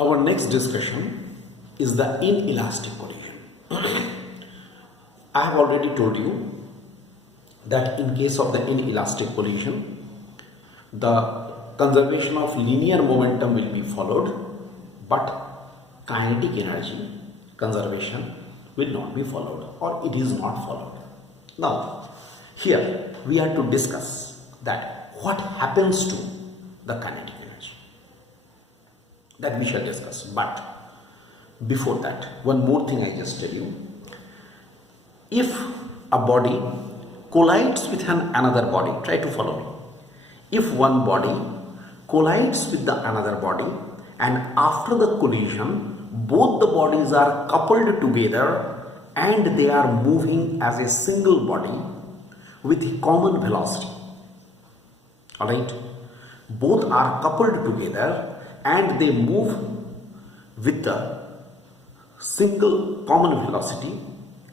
Our next discussion is the inelastic collision. I have already told you that in case of the inelastic collision, the conservation of linear momentum will be followed, but kinetic energy conservation will not be followed, or it is not followed. Now, here we are to discuss that what happens to the kinetic energy. That we shall discuss. But before that, one more thing I just tell you. If a body collides with another body, try to follow me. If one body collides with another body, and after the collision, both the bodies are coupled together and they are moving as a single body with a common velocity. Alright? Both are coupled together and they move with the single common velocity.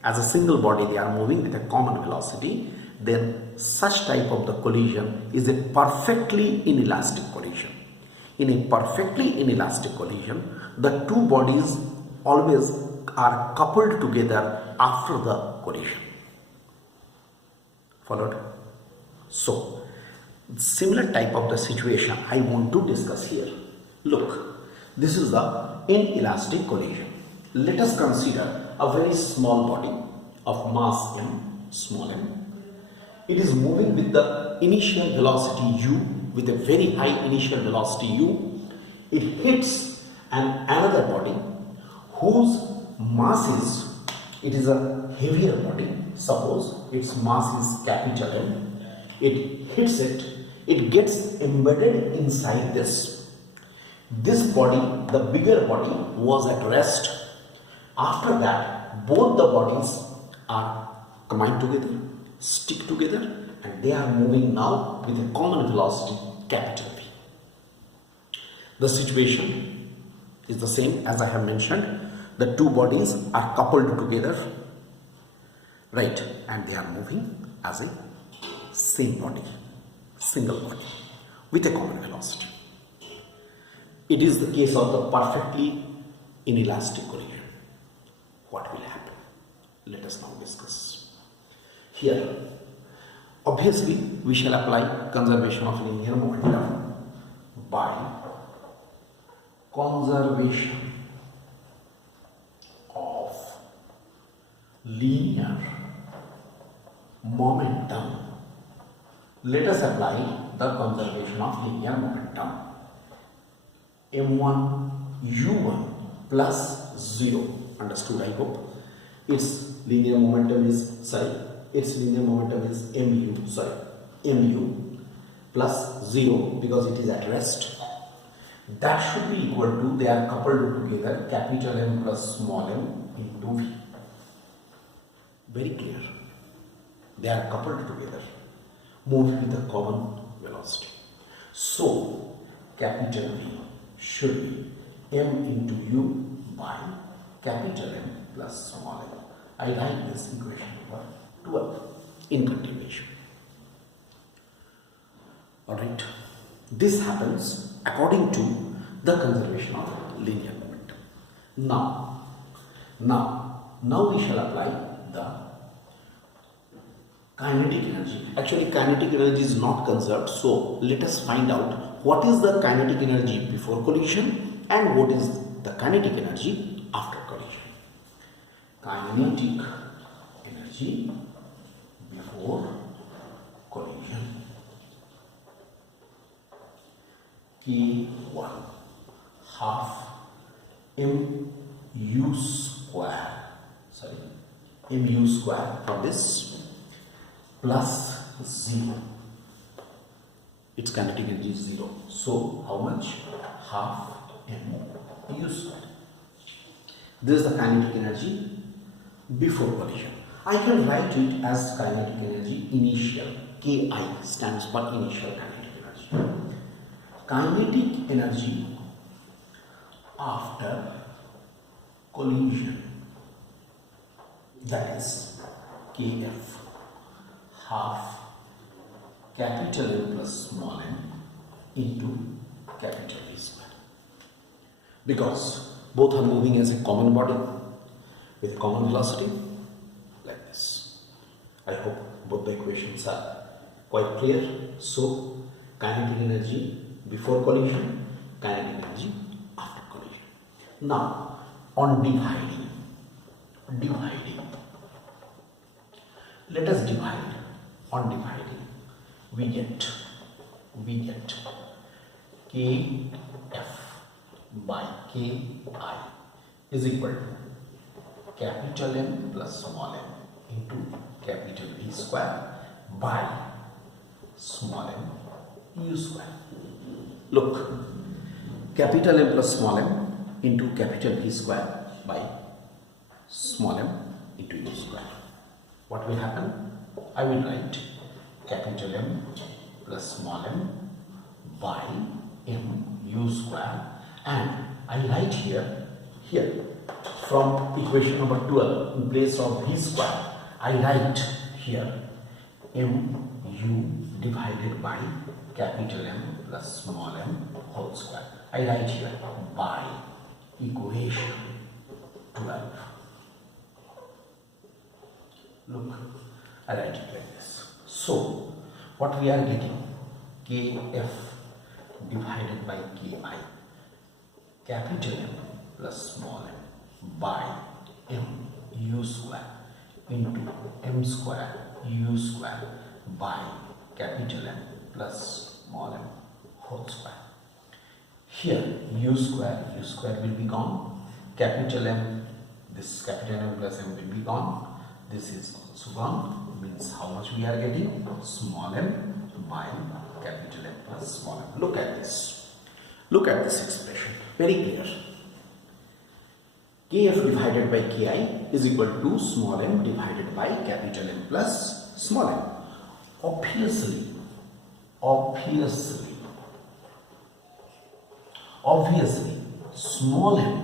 As a single body they are moving with a common velocity, then such type of the collision is a perfectly inelastic collision. In a perfectly inelastic collision, the two bodies always are coupled together after the collision. Followed? So, similar type of the situation I want to discuss here. Look, this is the inelastic collision. Let us consider a very small body of mass m, small m. It is moving with the initial velocity u, with a very high initial velocity u. It hits another body whose mass is, it is a heavier body. Suppose its mass is capital M. It hits it, it gets embedded inside this. This body, the bigger body, was at rest. After that, both the bodies are combined together, stick together, and they are moving now with a common velocity, capital V. The situation is the same as I have mentioned. The two bodies are coupled together, right, and they are moving as a same body, single body, with a common velocity. It is the case of the perfectly inelastic collision. What will happen? Let us now discuss. Here, obviously, we shall apply conservation of linear momentum by conservation of linear momentum. Let us apply the conservation of linear momentum. m1 u1 plus 0. Understood, I hope. Its linear momentum is mu plus 0 because it is at rest. That should be equal to, they are coupled together, capital M plus small m into V. Very clear. They are coupled together, moving with a common velocity. So, capital V should be m into u by capital M plus small m. I write this equation number 12 in continuation. Alright. This happens according to the conservation of linear momentum. Now we shall apply the kinetic energy. Actually, kinetic energy is not conserved. So, let us find out what is the kinetic energy before collision and what is the kinetic energy after collision. Kinetic energy before collision. K1 half mu square from this plus 0. Its kinetic energy is 0. So, how much? Half mu square. This is the kinetic energy before collision. I can write it as kinetic energy initial. Ki stands for initial kinetic energy. Kinetic energy after collision, that is Kf half capital M plus small m into capital V square. because both are moving as a common body with common velocity like this. I hope both the equations are quite clear. So kinetic energy before collision, kinetic energy after collision. Now on dividing, let us divide. On dividing, we get kf by ki is equal to capital M plus small m into capital V square by small m u square. Look, capital M plus small m into capital V square by small m into u square. What will happen? I will write capital M plus small m by m u square, and I write here from equation number 12 in place of v square I write here m u divided by capital M plus small m whole square. I write here by equation 12. Look, I write it like this. So what we are getting, kf divided by ki, capital M plus small m by m u square into m square u square by capital M plus small m whole square. Here u square will be gone, capital M, this capital M plus m will be gone, this is also gone, means how much we are getting? Small m by capital M plus small m. Look at this expression, very clear. Kf divided by Ki is equal to small m divided by capital M plus small m. Obviously, small m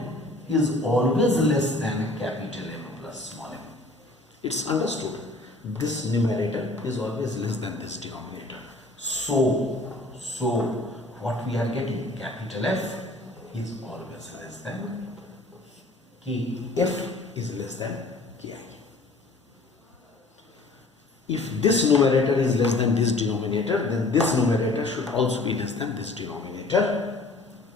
is always less than capital M plus small m. It's understood. This numerator is always less than this denominator. So what we are getting, capital F is always less than Ki. F is less than Ki. If this numerator is less than this denominator, then this numerator should also be less than this denominator.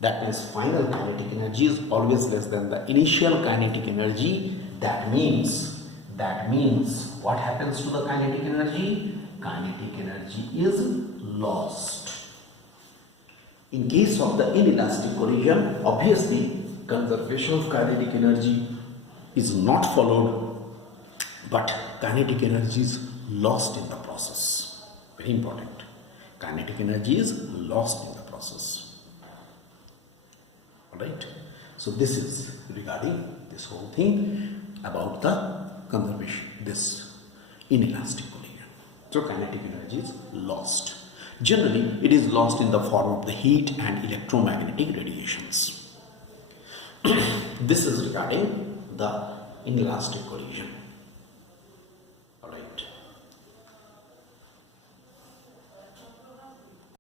That means final kinetic energy is always less than the initial kinetic energy. That means what happens to the kinetic energy? Kinetic energy is lost. In case of the inelastic collision, obviously conservation of kinetic energy is not followed, but kinetic energy is lost in the process. Very important. Kinetic energy is lost in the process. Alright. So this is regarding this whole thing about the conservation, this inelastic collision. So kinetic energy is lost. Generally, it is lost in the form of the heat and electromagnetic radiations. This is regarding the inelastic collision.